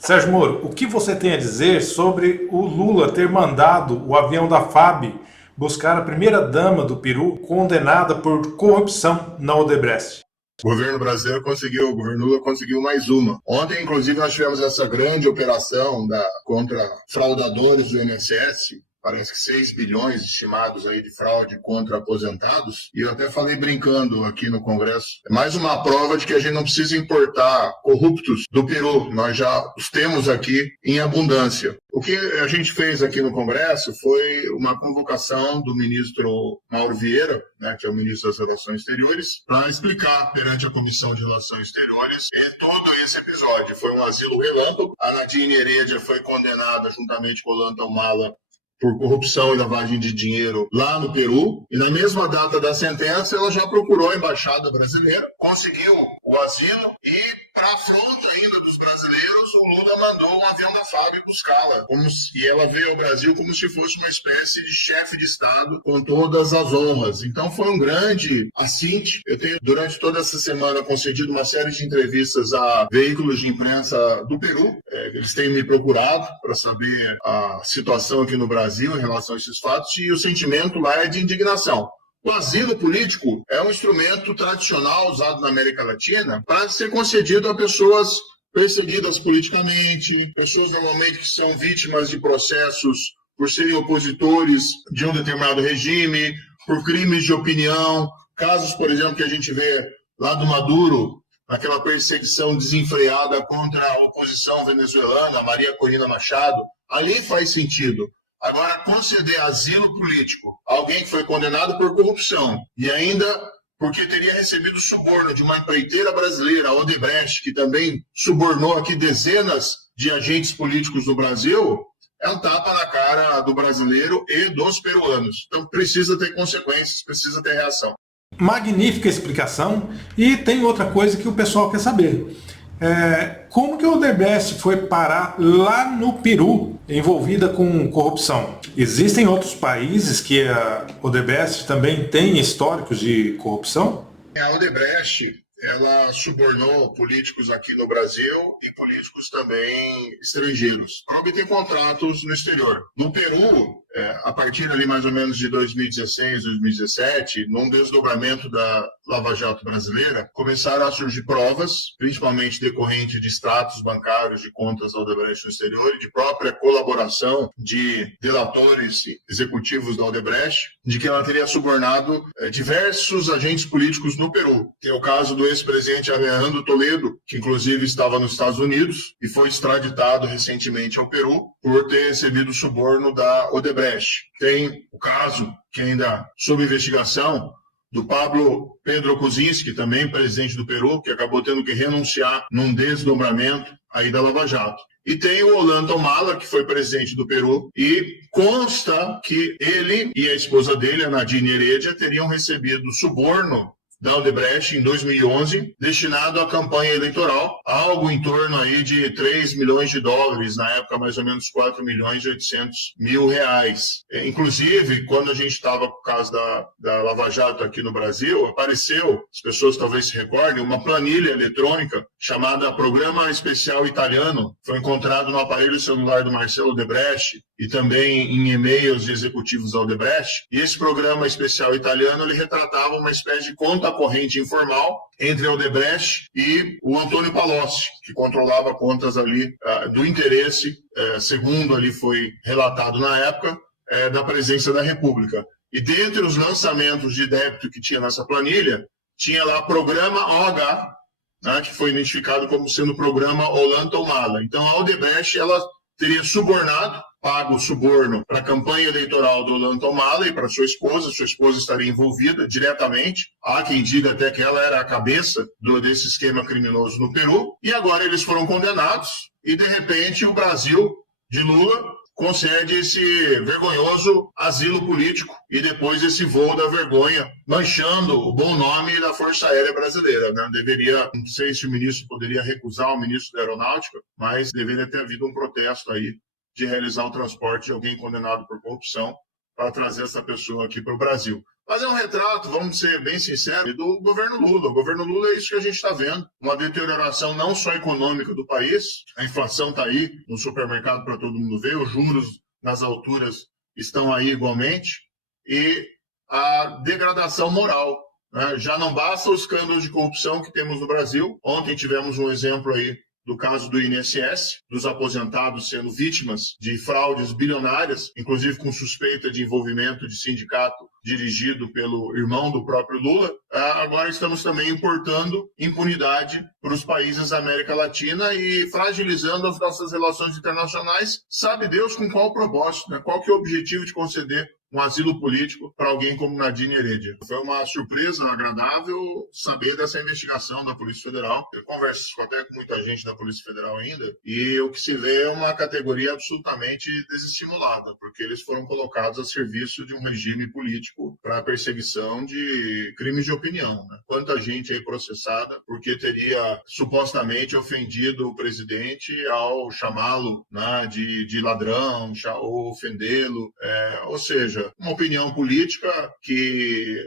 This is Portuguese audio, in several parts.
Sérgio Moro, o que você tem a dizer sobre o Lula ter mandado o avião da FAB buscar a primeira-dama do Peru condenada por corrupção na Odebrecht? O governo brasileiro conseguiu, o governo Lula conseguiu mais uma. Ontem, inclusive, nós tivemos essa grande operação contra fraudadores do INSS. Parece que 6 bilhões estimados aí de fraude contra aposentados. E eu até falei brincando aqui no Congresso. É mais uma prova de que a gente não precisa importar corruptos do Peru. Nós já os temos aqui em abundância. O que a gente fez aqui no Congresso foi uma convocação do ministro Mauro Vieira, né, que é o ministro das Relações Exteriores, para explicar perante a Comissão de Relações Exteriores todo esse episódio. Foi um asilo relâmpago. A Nadine Heredia foi condenada juntamente com o Ollanta Humala por corrupção e lavagem de dinheiro lá no Peru. E na mesma data da sentença, ela já procurou a Embaixada Brasileira, conseguiu o asilo e, para afronta ainda dos brasileiros, o Lula mandou um avião da FAB buscá-la. E ela veio ao Brasil como se fosse uma espécie de chefe de Estado com todas as honras. Então foi um grande assinte. Eu tenho, durante toda essa semana, concedido uma série de entrevistas a veículos de imprensa do Peru. Eles têm me procurado para saber a situação aqui no Brasil em relação a esses fatos, e o sentimento lá é de indignação. O asilo político é um instrumento tradicional usado na América Latina para ser concedido a pessoas perseguidas politicamente, pessoas normalmente que são vítimas de processos por serem opositores de um determinado regime, por crimes de opinião, casos, por exemplo, que a gente vê lá do Maduro, aquela perseguição desenfreada contra a oposição venezuelana, Maria Corina Machado. Ali faz sentido. Agora, conceder asilo político a alguém que foi condenado por corrupção e ainda porque teria recebido suborno de uma empreiteira brasileira, a Odebrecht, que também subornou aqui dezenas de agentes políticos do Brasil, é um tapa na cara do brasileiro e dos peruanos. Então, precisa ter consequências, precisa ter reação. Magnífica explicação. E tem outra coisa que o pessoal quer saber. Como que a Odebrecht foi parar lá no Peru, envolvida com corrupção? Existem outros países que a Odebrecht também tem históricos de corrupção? A Odebrecht, ela subornou políticos aqui no Brasil e políticos também estrangeiros para obter contratos no exterior. No Peru, a partir ali mais ou menos de 2016, 2017, num desdobramento da Lava Jato brasileira, começaram a surgir provas, principalmente decorrente de extratos bancários de contas da Odebrecht no exterior e de própria colaboração de delatores executivos da Odebrecht, de que ela teria subornado diversos agentes políticos no Peru. Tem o caso do ex-presidente Alejandro Toledo, que inclusive estava nos Estados Unidos e foi extraditado recentemente ao Peru por ter recebido suborno da Odebrecht. Tem o caso, que ainda sob investigação, do Pablo Pedro Kuczynski, também presidente do Peru, que acabou tendo que renunciar num desdobramento aí da Lava Jato. E tem o Ollanta Humala, que foi presidente do Peru, e consta que ele e a esposa dele, a Nadine Heredia, teriam recebido suborno da Odebrecht em 2011, destinado à campanha eleitoral, algo em torno aí de 3 milhões de dólares, na época mais ou menos 4 milhões e 800 mil reais. Inclusive, quando a gente estava com o caso da Lava Jato aqui no Brasil, apareceu, as pessoas talvez se recordem, uma planilha eletrônica chamada Programa Especial Italiano, foi encontrado no aparelho celular do Marcelo Odebrecht e também em e-mails de executivos da Odebrecht. E esse programa especial italiano, ele retratava uma espécie de conta corrente informal entre a Odebrecht e o Antônio Palocci, que controlava contas ali do interesse, segundo ali foi relatado na época, da presidência da República. E dentre os lançamentos de débito que tinha nessa planilha, tinha lá Programa OH, né, que foi identificado como sendo o Programa Ollanta Humala. Então a Odebrecht, ela teria subornado, pago o suborno para a campanha eleitoral do Ollanta Humala e para sua esposa estaria envolvida diretamente. Há quem diga até que ela era a cabeça desse esquema criminoso no Peru, e agora eles foram condenados, e de repente o Brasil, de Lula, concede esse vergonhoso asilo político e depois esse voo da vergonha, manchando o bom nome da Força Aérea Brasileira. Né? Não sei se o ministro poderia recusar, o ministro da Aeronáutica, mas deveria ter havido um protesto aí de realizar o transporte de alguém condenado por corrupção para trazer essa pessoa aqui para o Brasil. Mas é um retrato, vamos ser bem sinceros, do governo Lula. O governo Lula é isso que a gente está vendo. Uma deterioração não só econômica do país, a inflação está aí no supermercado para todo mundo ver, os juros nas alturas estão aí igualmente, e a degradação moral. Já não basta os escândalos de corrupção que temos no Brasil. Ontem tivemos um exemplo aí do caso do INSS, dos aposentados sendo vítimas de fraudes bilionárias, inclusive com suspeita de envolvimento de sindicato dirigido pelo irmão do próprio Lula. Agora estamos também importando impunidade para os países da América Latina e fragilizando as nossas relações internacionais. Sabe Deus com qual propósito, né? Qual que é o objetivo de conceder um asilo político para alguém como Nadine Heredia. Foi uma surpresa agradável saber dessa investigação da Polícia Federal. Eu converso até com muita gente da Polícia Federal ainda, e o que se vê é uma categoria absolutamente desestimulada, porque eles foram colocados a serviço de um regime político para a perseguição de crimes de opinião. Né? Quanta gente aí processada porque teria supostamente ofendido o presidente ao chamá-lo, né, de ladrão, ou ofendê-lo, ou seja, uma opinião política que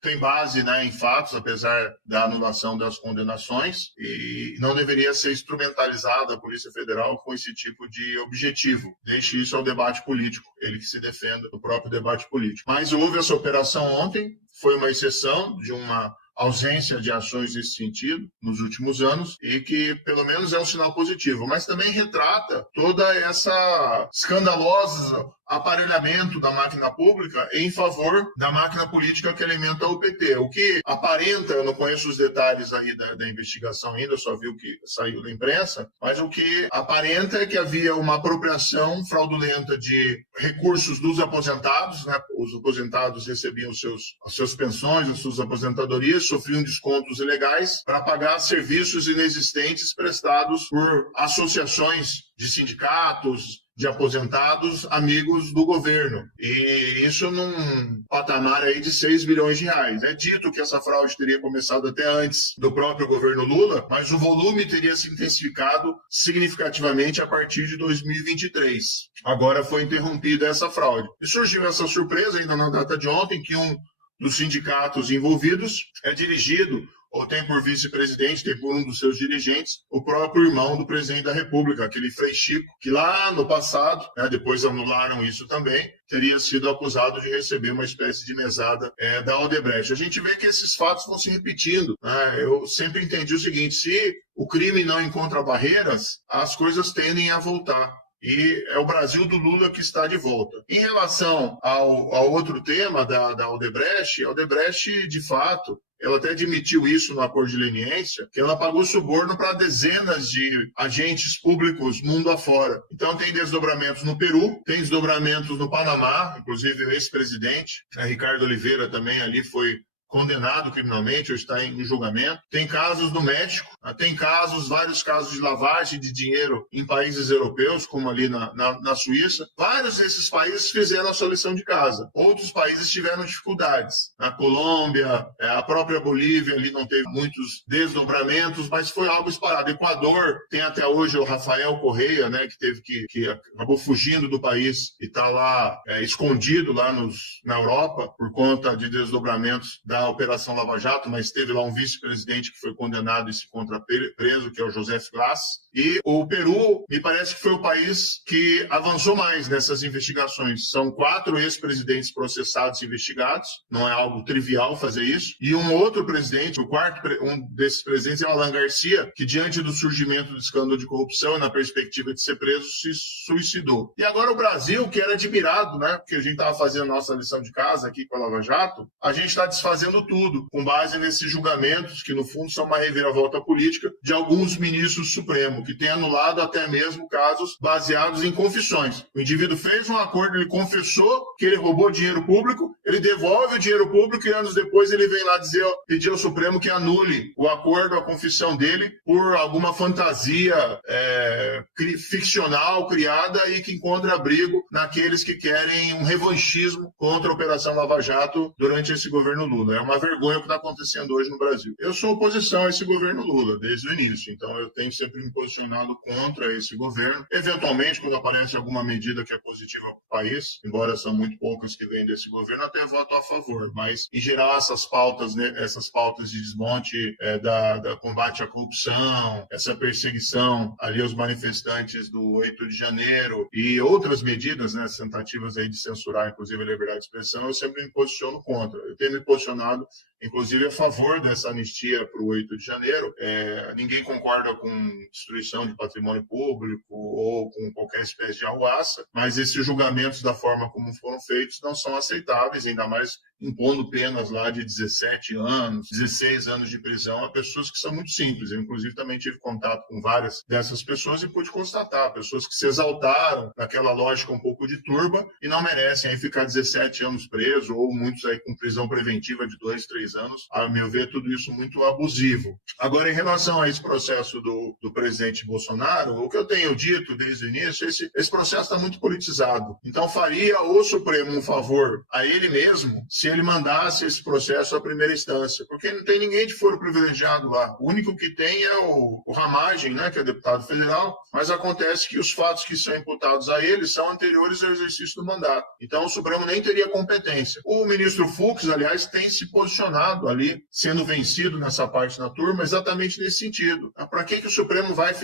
tem base, né, em fatos, apesar da anulação das condenações, e não deveria ser instrumentalizada a Polícia Federal com esse tipo de objetivo. Deixe isso ao debate político, ele que se defenda do próprio debate político. Mas houve essa operação ontem, foi uma exceção de uma ausência de ações nesse sentido nos últimos anos, e que pelo menos é um sinal positivo, mas também retrata toda essa escandalosa aparelhamento da máquina pública em favor da máquina política que alimenta o PT. O que aparenta, eu não conheço os detalhes aí da investigação ainda, só vi o que saiu da imprensa, mas o que aparenta é que havia uma apropriação fraudulenta de recursos dos aposentados, né? Os aposentados recebiam as suas pensões, as suas aposentadorias, sofriam descontos ilegais para pagar serviços inexistentes prestados por associações de sindicatos, de aposentados, amigos do governo. E isso num patamar aí de 6 bilhões de reais. É dito que essa fraude teria começado até antes do próprio governo Lula, mas o volume teria se intensificado significativamente a partir de 2023. Agora foi interrompida essa fraude. E surgiu essa surpresa ainda na data de ontem, que um dos sindicatos envolvidos é dirigido ou tem por vice-presidente, tem por um dos seus dirigentes, o próprio irmão do presidente da República, aquele Frei Chico, que lá no passado, né, depois anularam isso também, teria sido acusado de receber uma espécie de mesada da Odebrecht. A gente vê que esses fatos vão se repetindo. Né? Eu sempre entendi o seguinte, se o crime não encontra barreiras, as coisas tendem a voltar. E é o Brasil do Lula que está de volta. Em relação ao outro tema da Odebrecht, a Odebrecht, de fato, ela até admitiu isso no acordo de leniência, que ela pagou suborno para dezenas de agentes públicos mundo afora. Então tem desdobramentos no Peru, tem desdobramentos no Panamá, inclusive o ex-presidente, Ricardo Oliveira também ali foi condenado criminalmente ou está em julgamento. Tem casos no México, tem vários casos de lavagem de dinheiro em países europeus, como ali na Suíça. Vários desses países fizeram a sua lição de casa. Outros países tiveram dificuldades. A Colômbia, a própria Bolívia ali não teve muitos desdobramentos, mas foi algo disparado. Equador tem até hoje o Rafael Correia, né, que acabou fugindo do país e está lá escondido lá na Europa por conta de desdobramentos da Operação Lava Jato, mas teve lá um vice-presidente que foi condenado e se preso, que é o Joseph Glass. E o Peru, me parece que foi o país que avançou mais nessas investigações. São 4 ex-presidentes processados e investigados, não é algo trivial fazer isso. E um outro presidente, um desses presidentes é o Alan Garcia, que diante do surgimento do escândalo de corrupção e na perspectiva de ser preso, se suicidou. E agora o Brasil, que era admirado, né, porque a gente estava fazendo a nossa lição de casa aqui com a Lava Jato, a gente está desfazendo tudo, com base nesses julgamentos, que no fundo são uma reviravolta política, de alguns ministros do Supremo, que têm anulado até mesmo casos baseados em confissões. O indivíduo fez um acordo, ele confessou que ele roubou dinheiro público, ele devolve o dinheiro público e anos depois ele vem lá pedir ao Supremo que anule o acordo, a confissão dele, por alguma fantasia ficcional criada e que encontra abrigo naqueles que querem um revanchismo contra a Operação Lava Jato durante esse governo Lula. uma vergonha o que está acontecendo hoje no Brasil. Eu sou oposição a esse governo Lula, desde o início, então eu tenho sempre me posicionado contra esse governo. Eventualmente, quando aparece alguma medida que é positiva para o país, embora são muito poucas que vêm desse governo, até voto a favor, mas em geral essas pautas, né, essas pautas de desmonte da combate à corrupção, essa perseguição ali aos manifestantes do 8 de janeiro e outras medidas, né, tentativas aí de censurar, inclusive, a liberdade de expressão, eu sempre me posiciono contra. Eu tenho me posicionado, inclusive, a favor dessa anistia para o 8 de janeiro. Ninguém concorda com destruição de patrimônio público ou com qualquer espécie de arruaça, mas esses julgamentos, da forma como foram feitos, não são aceitáveis, ainda mais impondo penas lá de 17 anos, 16 anos de prisão a pessoas que são muito simples. Eu, inclusive, também tive contato com várias dessas pessoas e pude constatar, pessoas que se exaltaram naquela lógica um pouco de turba e não merecem aí ficar 17 anos preso, ou muitos aí com prisão preventiva de 2, 3 anos. A meu ver, tudo isso muito abusivo. Agora, em relação a esse processo do presidente Bolsonaro, o que eu tenho dito desde o início, esse processo está muito politizado. Então, faria o Supremo um favor a ele mesmo se ele mandasse esse processo à primeira instância, porque não tem ninguém de foro privilegiado lá. O único que tem é o Ramagem, né, que é deputado federal, mas acontece que os fatos que são imputados a ele são anteriores ao exercício do mandato. Então, o Supremo nem teria competência. O ministro Fux, aliás, tem se posicionado ali, sendo vencido nessa parte na turma, exatamente nesse sentido. Para que o Supremo vai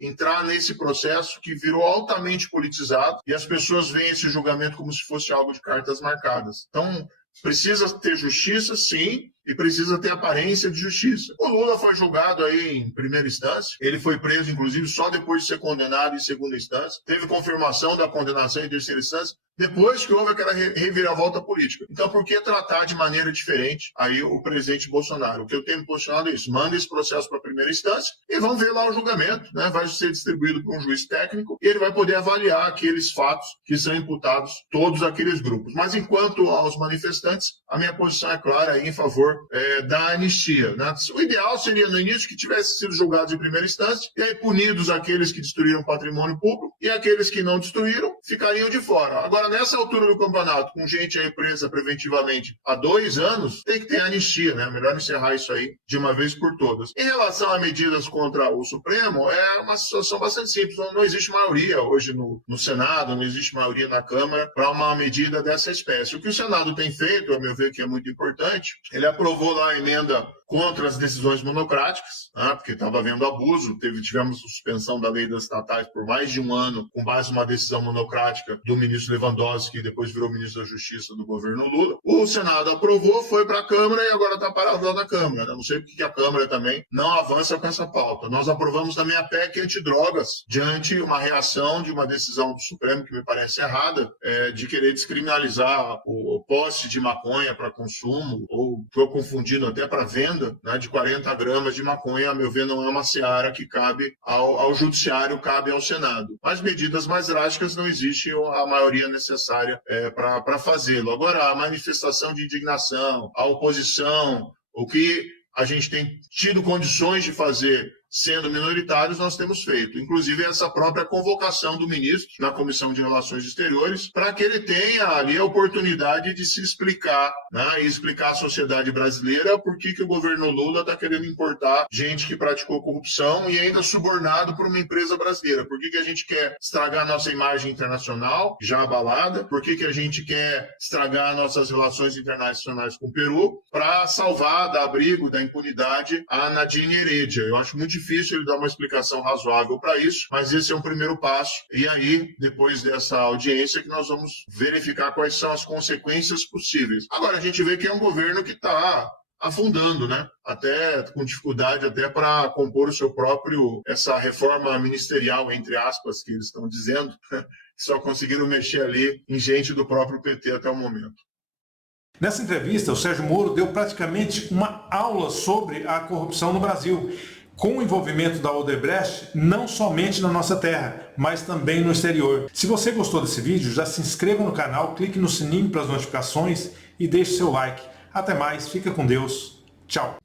entrar nesse processo que virou altamente politizado e as pessoas veem esse julgamento como se fosse algo de cartas marcadas? Então, precisa ter justiça, sim, e precisa ter aparência de justiça. O Lula foi julgado aí em primeira instância, ele foi preso, inclusive, só depois de ser condenado em segunda instância, teve confirmação da condenação em terceira instância, depois que houve aquela reviravolta política. Então, por que tratar de maneira diferente aí o presidente Bolsonaro? O que eu tenho me posicionado é isso: manda esse processo para a primeira instância e vamos ver lá o julgamento, né? Vai ser distribuído por um juiz técnico e ele vai poder avaliar aqueles fatos que são imputados, todos aqueles grupos. Mas, enquanto aos manifestantes, a minha posição é clara aí em favor da anistia, né? O ideal seria, no início, que tivessem sido julgados em primeira instância e aí punidos aqueles que destruíram patrimônio público e aqueles que não destruíram ficariam de fora. Agora, nessa altura do campeonato, com gente aí presa preventivamente há 2 anos, tem que ter anistia, né? Melhor encerrar isso aí de uma vez por todas. Em relação a medidas contra o Supremo, é uma situação bastante simples. Não existe maioria hoje no Senado, não existe maioria na Câmara para uma medida dessa espécie. O que o Senado tem feito, a meu ver, que é muito importante, ele aprovou lá a emenda contra as decisões monocráticas, né, porque estava havendo abuso, tivemos suspensão da lei das estatais por mais de 1 ano, com base numa decisão monocrática do ministro Lewandowski, que depois virou ministro da Justiça do governo Lula. O Senado aprovou, foi para a Câmara e agora está parado lá na Câmara. Né? Não sei porque a Câmara também não avança com essa pauta. Nós aprovamos também a PEC antidrogas, diante uma reação de uma decisão do Supremo, que me parece errada, de querer descriminalizar o posse de maconha para consumo, ou estou confundindo até para venda, né, de 40 gramas de maconha. A meu ver, não é uma seara que cabe ao Judiciário, cabe ao Senado. Mas medidas mais drásticas não existe a maioria necessária para fazê-lo. Agora, a manifestação de indignação, a oposição, o que a gente tem tido condições de fazer sendo minoritários, nós temos feito. Inclusive, essa própria convocação do ministro na Comissão de Relações Exteriores, para que ele tenha ali a oportunidade de se explicar, né, e explicar à sociedade brasileira por que o governo Lula está querendo importar gente que praticou corrupção e ainda subornado por uma empresa brasileira. Por que a gente quer estragar a nossa imagem internacional, já abalada? Por que a gente quer estragar nossas relações internacionais com o Peru para salvar da abrigo, da impunidade, a Nadine Heredia? Eu acho muito difícil ele dar uma explicação razoável para isso, mas esse é um primeiro passo. E aí, depois dessa audiência, que nós vamos verificar quais são as consequências possíveis. Agora, a gente vê que é um governo que está afundando, né? Até com dificuldade até para compor o seu próprio, essa reforma ministerial, entre aspas, que eles estão dizendo, que só conseguiram mexer ali em gente do próprio PT até o momento. Nessa entrevista, o Sérgio Moro deu praticamente uma aula sobre a corrupção no Brasil, com o envolvimento da Odebrecht não somente na nossa terra, mas também no exterior. Se você gostou desse vídeo, já se inscreva no canal, clique no sininho para as notificações e deixe seu like. Até mais, fica com Deus, tchau!